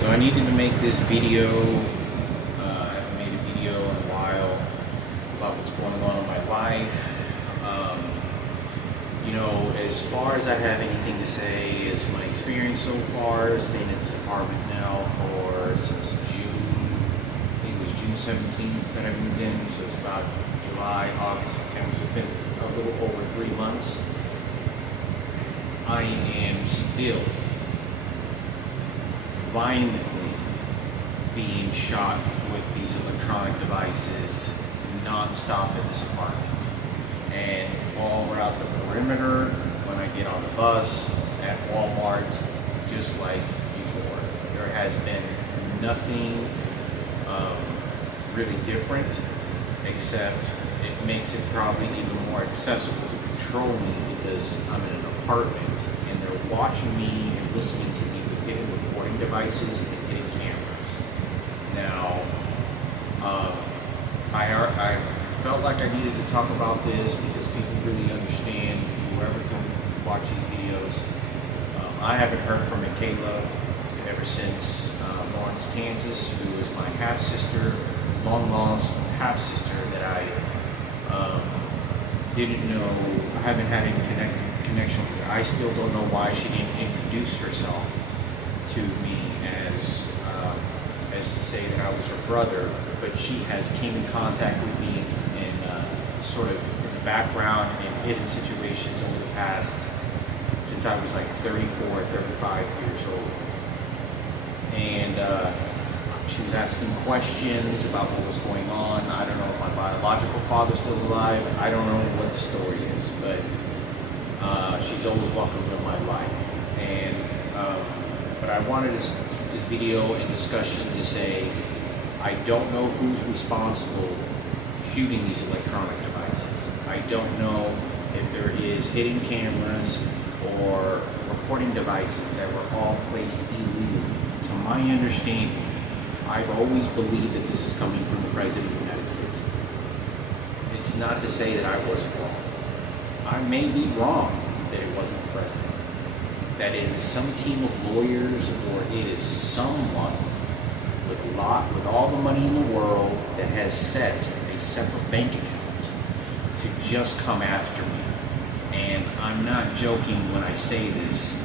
So I needed to make this video. I haven't made a video in a while about what's going on in my life. As far as I have anything to say is my experience so far, staying at this apartment now since June. I think it was June 17th that I moved in, so it's about July, August, September, so it's been a little over 3 months. I am still violently being shot with these electronic devices non-stop at this apartment, and all around the perimeter when I get on the bus, at Walmart, just like before. There has been nothing really different, except it makes it probably even more accessible to control me because I'm in an apartment and they're watching me and listening to me with hidden recording devices and hidden cameras. Now, I felt like I needed to talk about this because people really understand, whoever can watch these videos. I haven't heard from Michaela ever since Lawrence, Kansas, who is my half-sister, long-lost half-sister that I didn't know. I haven't had any connection with her. I still don't know why she didn't introduce herself to me as to say that I was her brother, but she has came in contact with me in sort of in the background in hidden situations over the past, since I was like 34, 35 years old. And she was asking questions about what was going on. I don't know if my biological father's still alive. I don't know what the story is, but she's always welcome in my life. And but I wanted to keep this video in discussion to say I don't know who's responsible shooting these electronic devices. I don't know if there is hidden cameras or recording devices that were all placed illegally. To my understanding, I've always believed that this is coming from the President of the United States. It's not to say that I wasn't wrong. I may be wrong that it wasn't the President. That it is some team of lawyers, or it is someone with all the money in the world that has set a separate bank account to just come after me. And I'm not joking when I say this.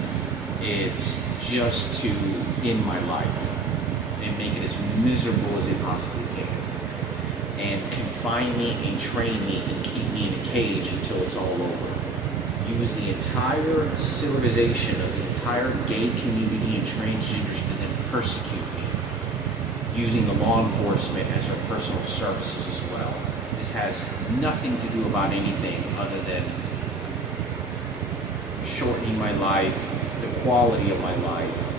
It's just to end my life and make it as miserable as they possibly can, and confine me and train me and keep me in a cage until it's all over. Use the entire civilization of the entire gay community and transgenders to then persecute me, using the law enforcement as their personal services as well. This has nothing to do about anything other than shortening my life, the quality of my life.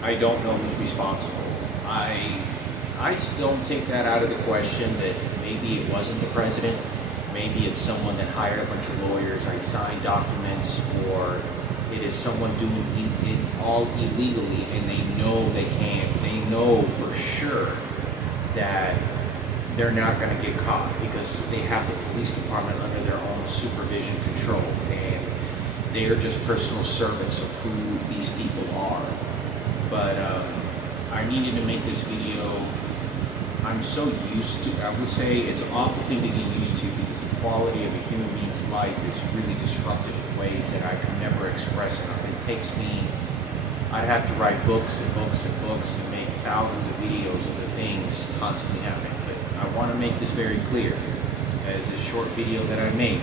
I don't know who's responsible. I don't take that out of the question that maybe it wasn't the President. Maybe it's someone that hired a bunch of lawyers, I signed documents, or it is someone doing it all illegally and they know they can. They know for sure that they're not going to get caught because they have the police department under their own supervision control, and they are just personal servants of who these people are. But I needed to make this video. I'm so used to, I would say it's an awful thing to get used to because the quality of a human being's life is really disrupted in ways that I can never express enough. It takes me, I'd have to write books and books and books and make thousands of videos of the things constantly happening. But I want to make this very clear as a short video that I make.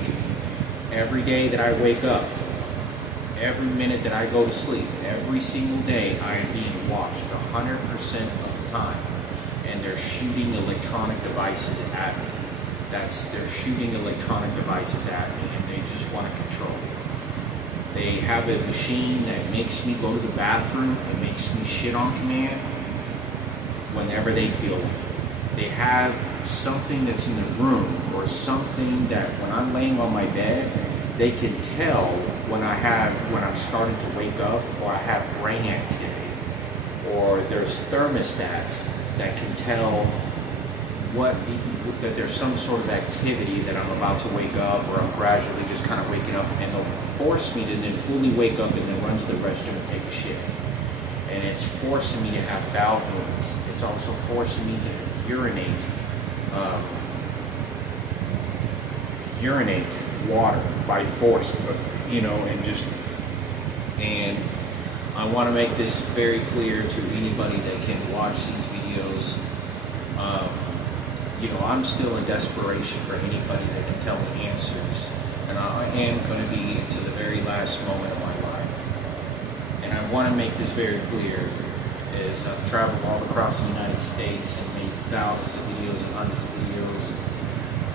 Every day that I wake up, every minute that I go to sleep, every single day I am being watched 100% of the time. And they're shooting electronic devices at me. They're shooting electronic devices at me, and they just want to control me. They have a machine that makes me go to the bathroom and makes me shit on command whenever they feel like it. They have something that's in the room, or something that when I'm laying on my bed, they can tell when I'm starting to wake up, or I have brain activity, or there's thermostats that can tell that there's some sort of activity that I'm about to wake up, or I'm gradually just kind of waking up, and they'll force me to then fully wake up and then run to the restroom and take a shit. and it's forcing me to have bowel movements. It's also forcing me to urinate water by force, and I want to make this very clear to anybody that can watch these videos. I'm still in desperation for anybody that can tell me answers, and I am going to be to the very last moment of my life. And I want to make this very clear, is I've traveled all across the United States and made thousands of videos and hundreds of videos.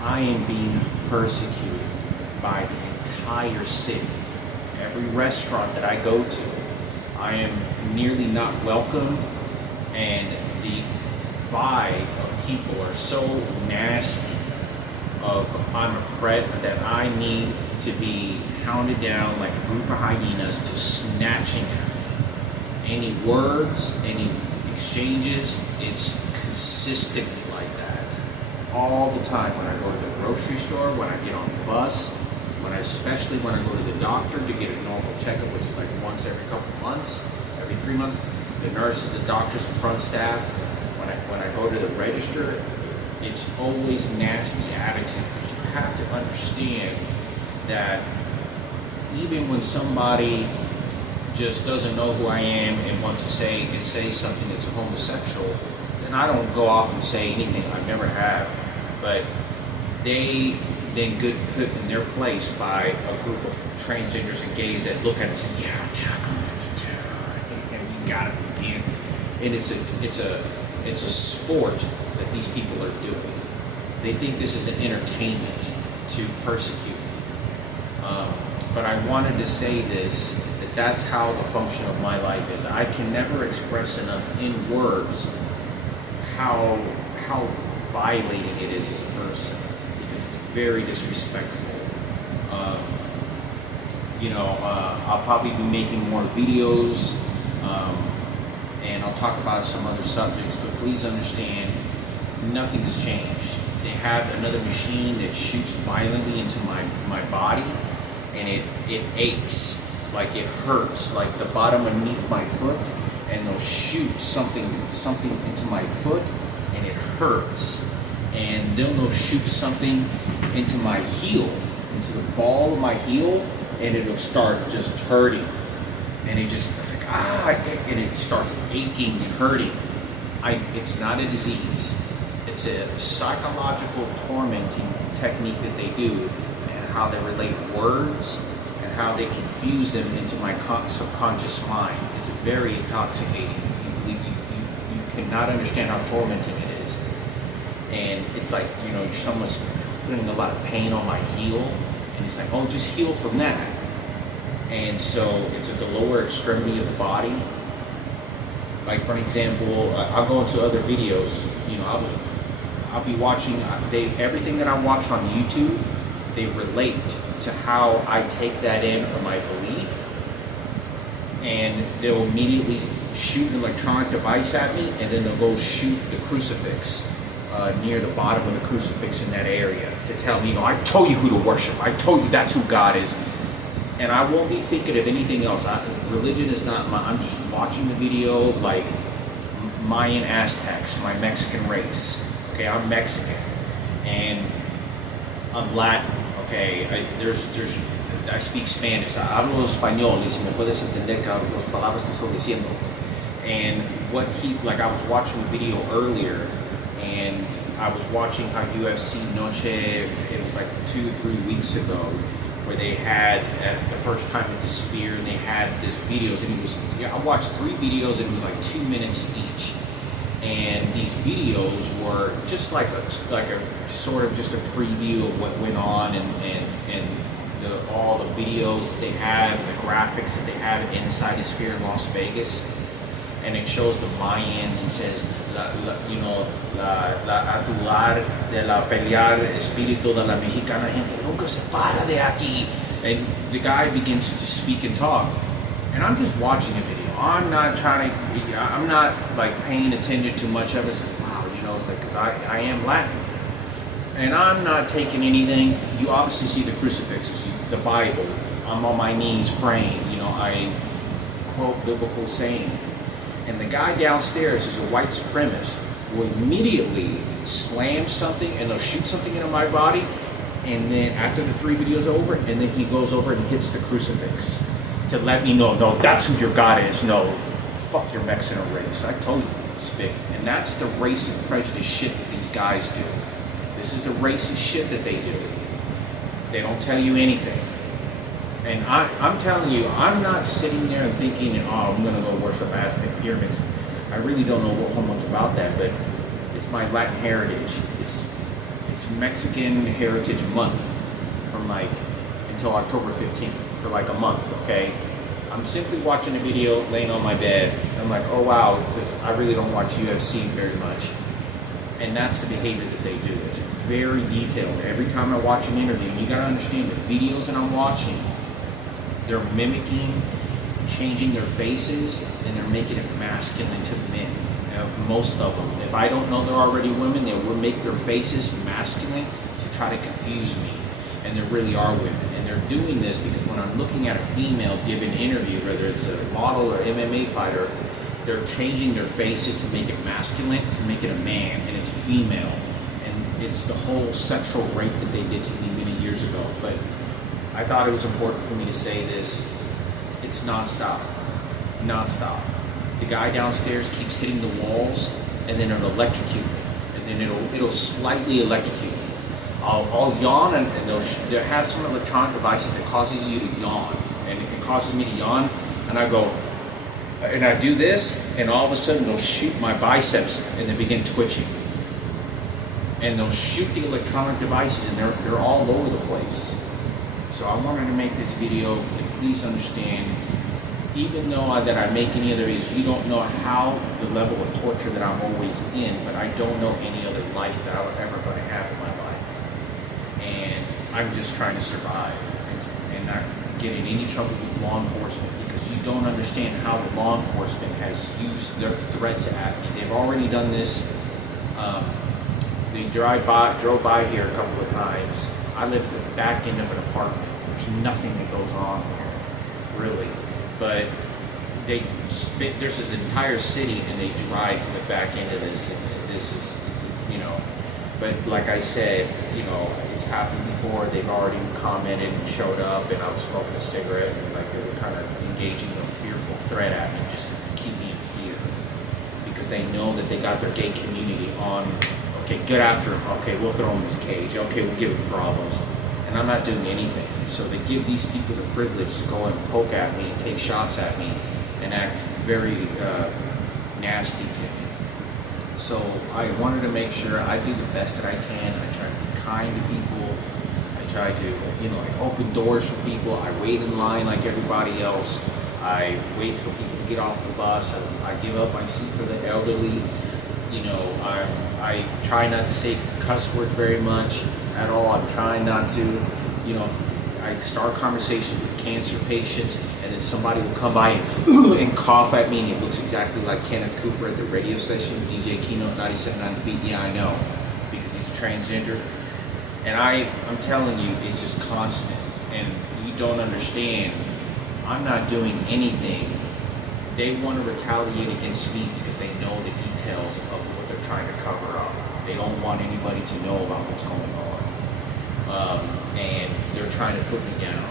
I am being persecuted by the entire city. Every restaurant that I go to, I am nearly not welcomed, and the vibe of people are so nasty I'm a threat that I need to be hounded down like a group of hyenas, just snatching at me. Any words, any exchanges, it's consistently like that all the time. When I go to the grocery store, when I get on the bus, especially when I go to the doctor to get a normal checkup, which is like once every couple of months, every 3 months. The nurses, the doctors, the front staff, when I go to the register, it's always nasty attitude. But you have to understand that even when somebody just doesn't know who I am and wants to say something that's a homosexual, then I don't go off and say anything. I never have. But they then get put in their place by a group of transgenders and gays that look at it and say, and you gotta begin. And it's a sport that these people are doing. They think this is an entertainment to persecute. But I wanted to say this, that's how the function of my life is. I can never express enough in words how violating it is as a person, because it's very disrespectful. I'll probably be making more videos, and I'll talk about some other subjects, but please understand, nothing has changed. They have another machine that shoots violently into my body, and it aches, like it hurts, like the bottom underneath my foot, and they'll shoot something into my foot, and it hurts. And then they'll shoot something into my heel, into the ball of my heel, and it'll start just hurting. And it's like, and it starts aching and hurting. It's not a disease. It's a psychological tormenting technique that they do, and how they relate words and how they infuse them into my subconscious mind. It's very intoxicating. You cannot understand how tormenting it is. And it's like, someone's putting a lot of pain on my heel, and it's like, oh, just heal from that. And so it's at the lower extremity of the body. Like, for an example, I'll go into other videos. I'll be watching. Everything that I watch on YouTube, they relate to how I take that in, or my belief, and they'll immediately shoot an electronic device at me, and then they'll go shoot the crucifix near the bottom of the crucifix in that area to tell me, I told you who to worship. I told you that's who God is. And I won't be thinking of anything else. Religion is not I'm just watching the video like Mayan Aztecs, my Mexican race. Okay, I'm Mexican, and I'm Latin. Okay, I speak Spanish. Hablo español, y si me puedes entender las palabras que estoy diciendo. And I was watching a video earlier, and I was watching how UFC Noche, it was like 2 or 3 weeks ago, where they had, at the first time at the Sphere, and they had these videos, and I watched 3 videos, and it was like 2 minutes each. And these videos were just like a sort of just a preview of what went on, and all the videos that they have, the graphics that they have inside the Sphere in Las Vegas. And it shows the Mayans and says, atuar de la pelear espíritu de la mexicana gente nunca se para de aquí. And the guy begins to speak and talk, and I'm just watching a video. I'm not like paying attention to much of it. It's like, wow, it's like, because I am Latin, and I'm not taking anything. You obviously see the crucifixes, the Bible. I'm on my knees praying. I quote biblical sayings. And the guy downstairs is a white supremacist, will immediately slam something and they'll shoot something into my body. And then after the 3 videos over, and then he goes over and hits the crucifix to let me know, no, that's who your God is. No, fuck your Mexican race. I told you, Spick. And that's the racist prejudice shit that these guys do. This is the racist shit that they do. They don't tell you anything. And I'm telling you, I'm not sitting there and thinking, oh, I'm going to go worship Aztec pyramids. I really don't know how much about that, but it's my Latin heritage. It's Mexican Heritage Month from like until October 15th for like a month, okay? I'm simply watching a video, laying on my bed. I'm like, oh wow, because I really don't watch UFC very much. And that's the behavior that they do. It's very detailed. Every time I watch an interview, and you gotta understand the videos that I'm watching, they're mimicking, changing their faces, and they're making it masculine to men. Most of them. If I don't know they're already women, they will make their faces masculine to try to confuse me. And there really are women. And they're doing this because when I'm looking at a female give an interview, whether it's a model or MMA fighter, they're changing their faces to make it masculine, to make it a man, and it's a female. And it's the whole sexual rape that they did to me many years ago. But I thought it was important for me to say this. It's nonstop. Nonstop. The guy downstairs keeps hitting the walls, and then it'll electrocute me. And then it'll slightly electrocute me. I'll yawn, and they'll have some electronic devices that causes you to yawn. And it causes me to yawn, and I go, and I do this, and all of a sudden they'll shoot my biceps, and they begin twitching. And they'll shoot the electronic devices, and they're all over the place. So I wanted to make this video, and please understand, even though that I make any other videos, you don't know how the level of torture that I'm always in, but I don't know any other life that I'm ever going to have in my life. And I'm just trying to survive and not get in any trouble with law enforcement, because you don't understand how the law enforcement has used their threats at me. They've already done this. They drove by here a couple of times. I live at the back end of an apartment. There's nothing that goes on here, really. But there's this entire city, and they drive to the back end of this, and this is, but like I said, it's happened before. They've already commented and showed up, and I was smoking a cigarette, and like they were kind of engaging a fearful threat at me just to keep me in fear, because they know that they got their gay community on, okay, get after him, okay, we'll throw him in this cage, okay, we'll give him problems. And I'm not doing anything. So they give these people the privilege to go and poke at me, take shots at me, and act very nasty to me. So I wanted to make sure I do the best that I can. I try to be kind to people. I try to, like open doors for people. I wait in line like everybody else. I wait for people to get off the bus. I give up my seat for the elderly. I try not to say cuss words very much at all. I'm trying not to, I start conversations with cancer patients, and then somebody will come by and cough at me, and it looks exactly like Kenneth Cooper at the radio station, DJ Keynote 97.9 The Beat. Yeah, I know, because he's a transgender. And I'm telling you, it's just constant, and you don't understand. I'm not doing anything. They want to retaliate against me because they know the details of what they're trying to cover up. They don't want anybody to know about what's going on, and they're trying to put me down.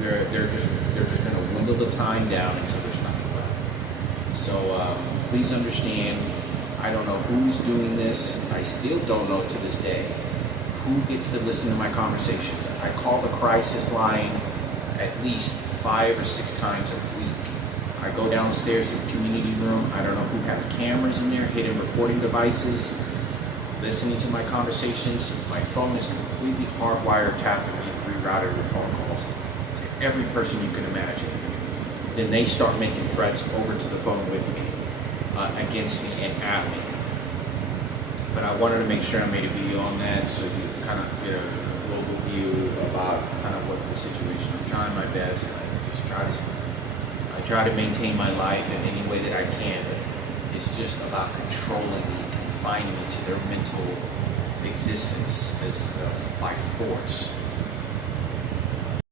They're just gonna dwindle the time down until there's nothing left. So please understand. I don't know who's doing this. I still don't know to this day who gets to listen to my conversations. I call the crisis line at least 5 or 6 times a week. I go downstairs to the community room. I don't know who has cameras in there, hidden recording devices, listening to my conversations. My phone is completely hardwired, tapped, and rerouted with phone calls to every person you can imagine. Then they start making threats over to the phone with me, against me and at me. But I wanted to make sure I made a video on that so you kind of get a global view about kind of what the situation. I'm trying my best. I try to maintain my life in any way that I can. But it's just about controlling me, confining me to their mental existence by force.